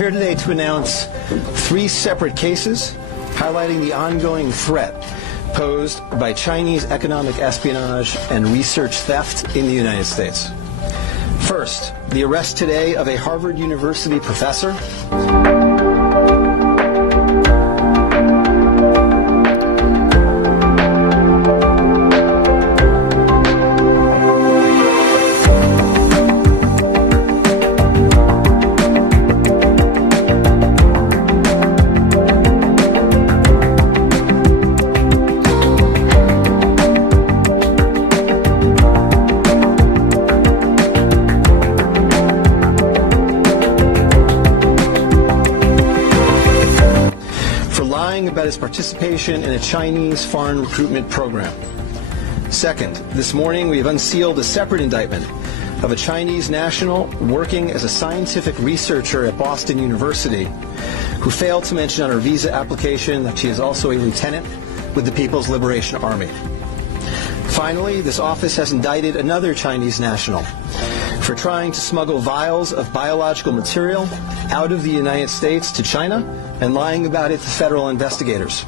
here today to announce 3 separate cases highlighting the ongoing threat posed by Chinese economic espionage and research theft in the United States. First, the arrest today of a Harvard University professor about his participation in a Chinese foreign recruitment program. Second, this morning we have unsealed a separate indictment of a Chinese national working as a scientific researcher at Boston University who failed to mention on her visa application that she is also a lieutenant with the People's Liberation Army. Finally, this office has indicted another Chinese national for trying to smuggle vials of biological material out of the United States to China and lying about it to federal investigators.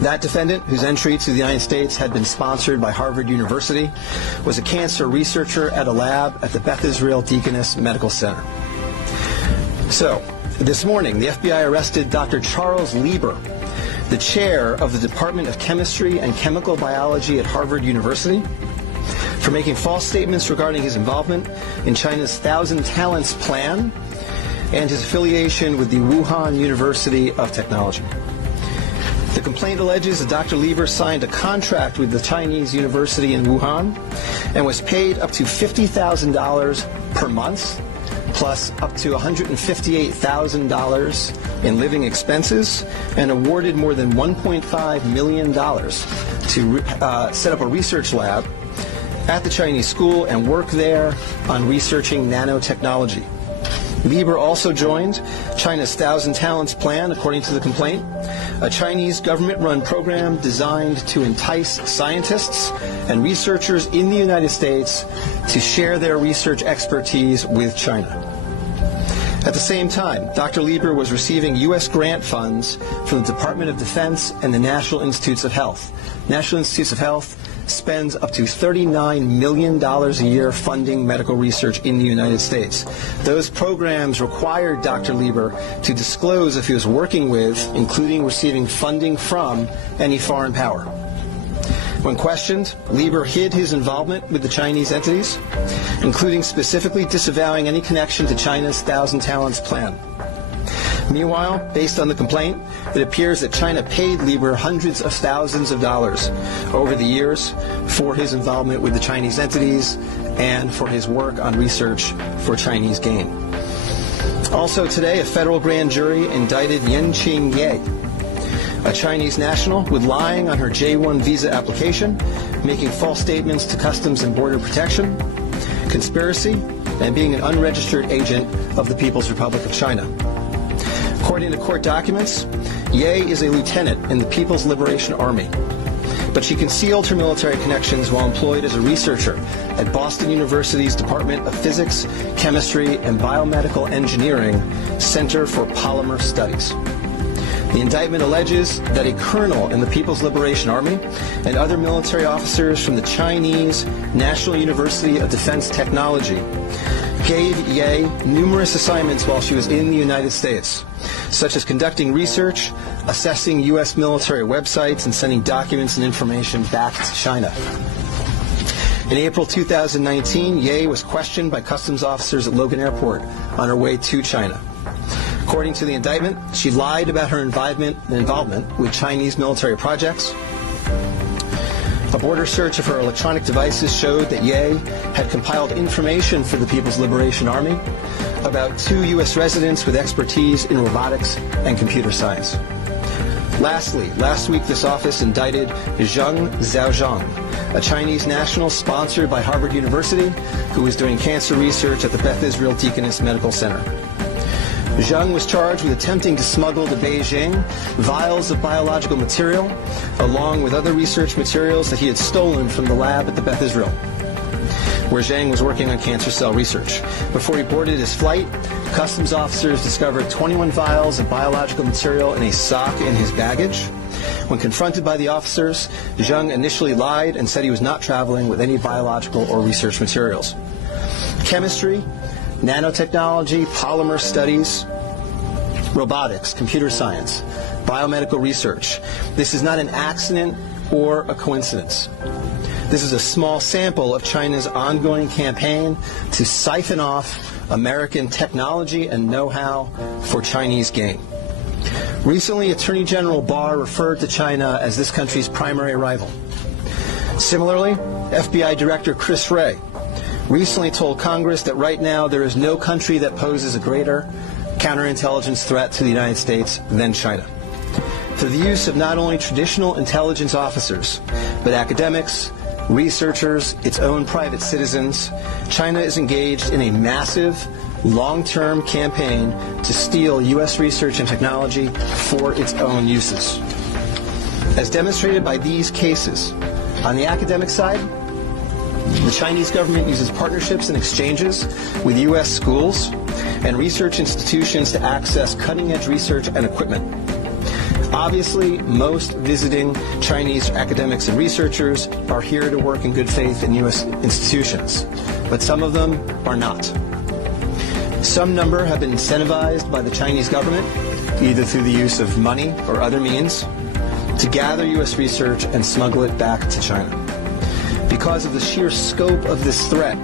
That defendant, whose entry to the United States had been sponsored by Harvard University, was a cancer researcher at a lab at the Beth Israel Deaconess Medical Center. So, this morning, the FBI arrested Dr. Charleslieber, the chair of the Department of Chemistry and Chemical Biology at Harvard University, for making false statements regarding his involvement in China's Thousand Talents Plan and his affiliation with the Wuhan University of Technology. The complaint alleges that Dr. Lieber signed a contract with the Chinese university in Wuhan and was paid up to $50,000 per month, plus up to $158,000 in living expenses, and awarded more than $1.5 million to set up a research lab at the Chinese school and work there on researching nanotechnology. Lieber also joined China's Thousand Talents Plan, according to the complaint, a Chinese government-run program designed to entice scientists and researchers in the United States to share their research expertise with China. At the same time, Dr. Lieber was receiving U.S. grant funds from the Department of Defense and the National Institutes of Health. National Institutes of Health spends up to $39 million a year funding medical research in the United States. Those programs required Dr. Lieber to disclose if he was working with, including receiving funding from, any foreign power. When questioned, Lieber hid his involvement with the Chinese entities, including specifically disavowing any connection to China's Thousand Talents Plan. Meanwhile, based on the complaint, it appears that China paid Lieber hundreds of thousands of dollars over the years for his involvement with the Chinese entities and for his work on research for Chinese gain. Also today, a federal grand jury indicted Yanqing Ye, a Chinese national, with lying on her J-1 visa application, making false statements to Customs and Border Protection, conspiracy, and being an unregistered agent of the People's Republic of China. According to court documents, Ye is a lieutenant in the People's Liberation Army, but she concealed her military connections while employed as a researcher at Boston University's Department of Physics, Chemistry, and Biomedical Engineering Center for Polymer Studies. The indictment alleges that a colonel in the People's Liberation Army and other military officers from the Chinese National University of Defense Technology gave Ye numerous assignments while she was in the United States, such as conducting research, assessing U.S. military websites, and sending documents and information back to China. In April 2019, Ye was questioned by customs officers at Logan Airport on her way to China. According to the indictment, she lied about her involvement with Chinese military projects. A border search of her electronic devices showed that Ye had compiled information for the People's Liberation Army about 2 U.S. residents with expertise in robotics and computer science. Lastly, last week this office indicted Zheng Zhaozhang, a Chinese national sponsored by Harvard University who was doing cancer research at the Beth Israel Deaconess Medical Center. Zheng was charged with attempting to smuggle to Beijing vials of biological material, along with other research materials that he had stolen from the lab at the Beth Israel. where Zhang was working on cancer cell research. Before he boarded his flight, customs officers discovered 21 vials of biological material in a sock in his baggage. When confronted by the officers, Zhang initially lied and said he was not traveling with any biological or research materials. Chemistry, nanotechnology, polymer studies, robotics, computer science, biomedical research. This is not an accident or a coincidence. This is a small sample of China's ongoing campaign to siphon off American technology and know-how for Chinese gain. Recently, Attorney General Barr referred to China as this country's primary rival. Similarly, FBI Director Chris Wray recently told Congress that right now there is no country that poses a greater counterintelligence threat to the United States than China. Through the use of not only traditional intelligence officers, but academics, researchers, its own private citizens, China is engaged in a massive, long-term campaign to steal U.S. research and technology for its own uses. As demonstrated by these cases, on the academic side, the Chinese government uses partnerships and exchanges with U.S. schools and research institutions to access cutting-edge research and equipment. Obviously, most visiting Chinese academics and researchers are here to work in good faith in U.S. institutions, but some of them are not. Some number have been incentivized by the Chinese government, either through the use of money or other means, to gather U.S. research and smuggle it back to China. Because of the sheer scope of this threat,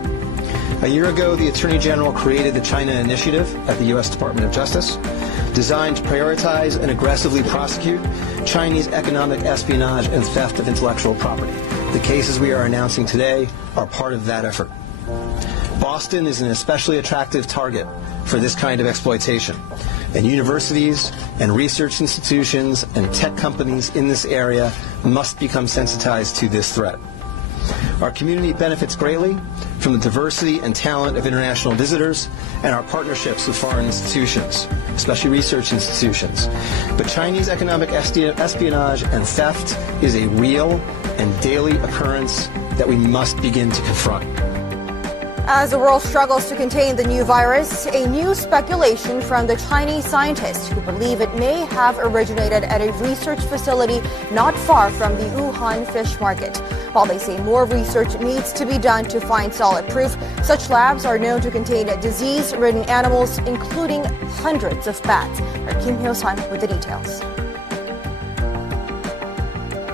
a year ago, the Attorney General created the China Initiative at the U.S. Department of Justice, designed to prioritize and aggressively prosecute Chinese economic espionage and theft of intellectual property. The cases we are announcing today are part of that effort. Boston is an especially attractive target for this kind of exploitation, and universities and research institutions and tech companies in this area must become sensitized to this threat. Our community benefits greatly from the diversity and talent of international visitors and our partnerships with foreign institutions, especially research institutions. But Chinese economic espionage and theft is a real and daily occurrence that we must begin to confront. As the world struggles to contain the new virus, a new speculation from the Chinese scientists who believe it may have originated at a research facility not far from the Wuhan fish market. While they say more research needs to be done to find solid proof, such labs are known to contain disease-ridden animals, including hundreds of bats. Our Kim Hyo-sun with the details.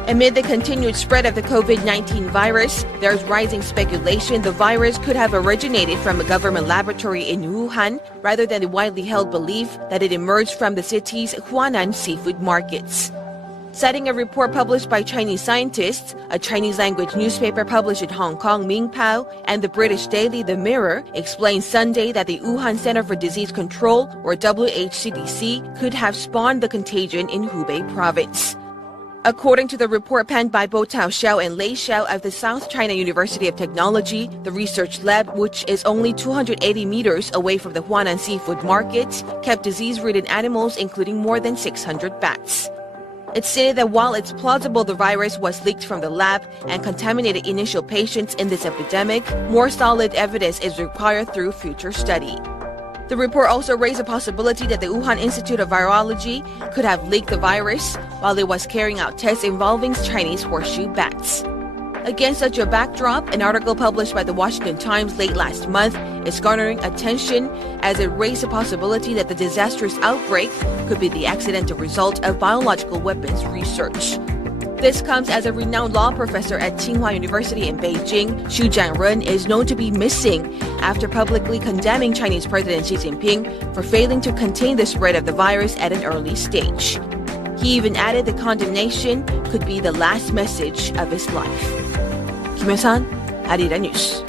Amid the continued spread of the COVID-19 virus, there's rising speculation the virus could have originated from a government laboratory in Wuhan rather than the widely held belief that it emerged from the city's Huanan seafood markets. Citing a report published by Chinese scientists, a Chinese-language newspaper published in Hong Kong, Mingpao, and the British daily The Mirror explained Sunday that the Wuhan Center for Disease Control, or WHCDC, could have spawned the contagion in Hubei province. According to the report penned by Bo Tao Xiao and Lei Xiao of the South China University of Technology, the research lab, which is only 280 meters away from the Huanan seafood market, kept disease-ridden animals, including more than 600 bats. It stated that while it's plausible the virus was leaked from the lab and contaminated initial patients in this epidemic, more solid evidence is required through future study. The report also raised a possibility that the Wuhan Institute of Virology could have leaked the virus while it was carrying out tests involving Chinese horseshoe bats. Against such a backdrop, an article published by the Washington Times late last month is garnering attention as it raised the possibility that the disastrous outbreak could be the accidental result of biological weapons research. This comes as a renowned law professor at Tsinghua University in Beijing, Xu Jianren, is known to be missing after publicly condemning Chinese President Xi Jinping for failing to contain the spread of the virus at an early stage. He even added the condemnation could be the last message of his life. Kim Hyo-sun, Arirang News.